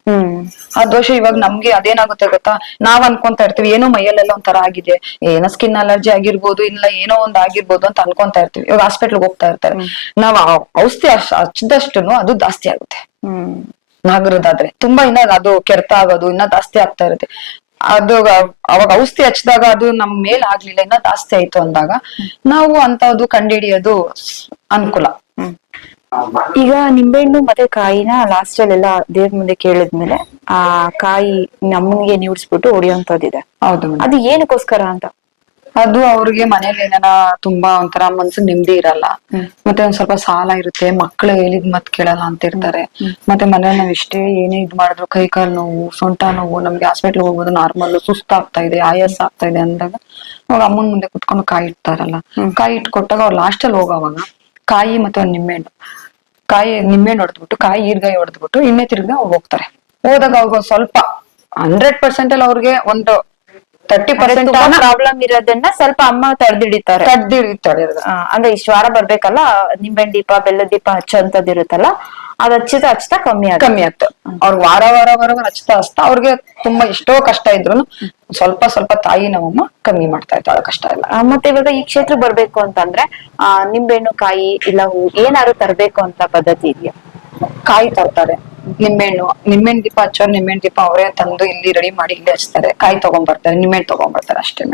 ಆ ದೋಷ ಇವಾಗ ನಮ್ಗೆ ಅದೇನಾಗುತ್ತೆ ಗೊತ್ತಾ, ನಾವ್ ಅನ್ಕೊಂತಾ ಇರ್ತೀವಿ ಏನೋ ಮೈಯಲ್ಲೆಲ್ಲ ಒಂಥರ ಆಗಿದೆ, ಏನೋ ಸ್ಕಿನ್ ಅಲರ್ಜಿ ಆಗಿರ್ಬೋದು, ಇಲ್ಲ ಏನೋ ಒಂದ್ ಆಗಿರ್ಬೋದು ಅಂತ ಅನ್ಕೊಂತಾ ಇರ್ತೀವಿ. ಇವಾಗ ಹಾಸ್ಪಿಟ್ಲ್ಗೆ ಹೋಗ್ತಾ ಇರ್ತಾರೆ, ನಾವ್ ಔಷಧಿ ಹಚ್ಚಿದಷ್ಟು ಅದು ಜಾಸ್ತಿ ಆಗುತ್ತೆ. ನಾಗರದಾದ್ರೆ ತುಂಬಾ ಇನ್ನ ಅದು ಕೆರೆತ ಆಗೋದು ಇನ್ನ ಜಾಸ್ತಿ ಆಗ್ತಾ ಇರುತ್ತೆ. ಅದು ಅವಾಗ ಔಷಧಿ ಹಚ್ಚಿದಾಗ ಅದು ನಮ್ ಮೇಲ್ ಆಗ್ಲಿಲ್ಲ, ಇನ್ನ ಜಾಸ್ತಿ ಆಯ್ತು ಅಂದಾಗ ನಾವು ಅಂತದ್ದು ಕಂಡಿಡಿಯೋದು ಅನುಕೂಲ. ಈಗ ನಿಂಬೆಹಣ್ಣು ಮತ್ತೆ ಕಾಯಿನ ಲಾಸ್ಟ್ ಅಲ್ಲೆಲ್ಲ ದೇವ್ರ ಮುಂದೆ ಕೇಳಿದ್ಮೇಲೆ ಆ ಕಾಯಿ ನಮ್ಮನಿಗೆ ನೀಡ್ಸ್ಬಿಟ್ಟು ಹೊಡಿಯೋಂಥದ್ದಿದೆ. ಹೌದು. ಅದು ಏನಕ್ಕೋಸ್ಕರ ಅಂತ? ಅದು ಅವ್ರಿಗೆ ಮನೇಲಿ ಏನಾರ ತುಂಬಾ ಒಂಥರ ಮನ್ಸಿಗೆ ನೆಮ್ಮದಿ ಇರಲ್ಲ, ಮತ್ತೆ ಒಂದ್ ಸ್ವಲ್ಪ ಸಾಲ ಇರುತ್ತೆ, ಮಕ್ಳು ಹೇಳಿದ್ ಮತ್ ಕೇಳಲ್ಲ ಅಂತ ಇರ್ತಾರೆ. ಮತ್ತೆ ಮನೇಲಿ ನಾವ್ ಎಷ್ಟೇ ಏನೇ ಇದ್ ಮಾಡಿದ್ರು ಕೈ ಕಾಲು ನೋವು, ಸೊಂಟ ನೋವು, ನಮ್ಗೆ ಹಾಸ್ಪಿಟ್ಲ್ ಹೋಗೋದು ನಾರ್ಮಲ್, ಸುಸ್ತಾಗ್ತಾ ಇದೆ, ಆಯಾಸ ಆಗ್ತಾ ಇದೆ ಅಂದಾಗ ಅವಾಗ ಅಮ್ಮನ್ ಮುಂದೆ ಕುತ್ಕೊಂಡು ಕಾಯಿ ಇಡ್ತಾರಲ್ಲ, ಕಾಯಿ ಇಟ್ಕೊಟ್ಟಾಗ ಅವ್ರು ಲಾಸ್ಟ್ ಅಲ್ಲಿ ಹೋಗೋವಾಗ ಕಾಯಿ ಮತ್ತೆ ಒಂದ್ ನಿಂಬೆಹಣ್ಣು ಹೊಡೆದ್ಬಿಟ್ಟು, ಕಾಯಿ ಈರ್ಗಾಯಿ ಹೊಡೆದ್ಬಿಟ್ಟು ಇನ್ನೇ ತಿರ್ಗ ಅವ್ರು ಹೋಗ್ತಾರೆ. ಹೋದಾಗ ಅವ್ರಿಗೆ ಸ್ವಲ್ಪ 100% ಅಲ್ಲಿ ಅವ್ರಿಗೆ ಒಂದು 30% ಪ್ರಾಬ್ಲಮ್ ಇರೋದನ್ನ ಸ್ವಲ್ಪ ಅಮ್ಮ ತಡೆದಿಡಿತಾರೆ. ಅಂದ್ರೆ ಇಷ್ಟು ವಾರ ಬರ್ಬೇಕಲ್ಲ, ನಿಂಬೆಹಣ್ಣು ದೀಪ, ಬೆಲ್ಲದ ದೀಪ ಹಚ್ಚೋಂಥದ್ದು ಇರುತ್ತಲ್ಲ, ಅದ್ ಹಚ್ಚಿತಾ ಕಮ್ಮಿ ಆಗ್ತದೆ. ಅವ್ರಿಗೆ ವಾರ ಹಚ್ತಾ ಅವ್ರಿಗೆ ತುಂಬಾ ಎಷ್ಟೋ ಕಷ್ಟ ಇದ್ರು ಸ್ವಲ್ಪ ತಾಯಿ ನಮ್ಮಮ್ಮ ಕಮ್ಮಿ ಮಾಡ್ತಾ ಇರ್ತಾಳೆ ಕಷ್ಟ ಎಲ್ಲ. ಮತ್ತೆ ಇವಾಗ ಈ ಕ್ಷೇತ್ರ ಬರ್ಬೇಕು ಅಂತಂದ್ರೆ ನಿಂಬೆಹಣ್ಣು, ಕಾಯಿ ಇಲ್ಲ ಹೂ ಏನಾದ್ರು ತರ್ಬೇಕು ಅಂತ ಪದ್ಧತಿ ಇದೆಯಾ? ಕಾಯಿ ತರ್ತಾರೆ, ನಿಂಬೆಹಣ್ಣು ದೀಪ ಹಚ್ಚೋರು ನಿಂಬೆಹಣ್ಣು ದೀಪ ಅವರೇ ತಂದು ಇಲ್ಲಿ ರೆಡಿ ಮಾಡಿ ಇಲ್ಲಿ ಹಚ್ತಾರೆ, ಕಾಯಿ ತಗೊಂಡ್ಬರ್ತಾರೆ, ನಿಂಬೆಹಣ್ಣು ತಗೊಂಡ್ಬರ್ತಾರೆ ಅಷ್ಟೇ.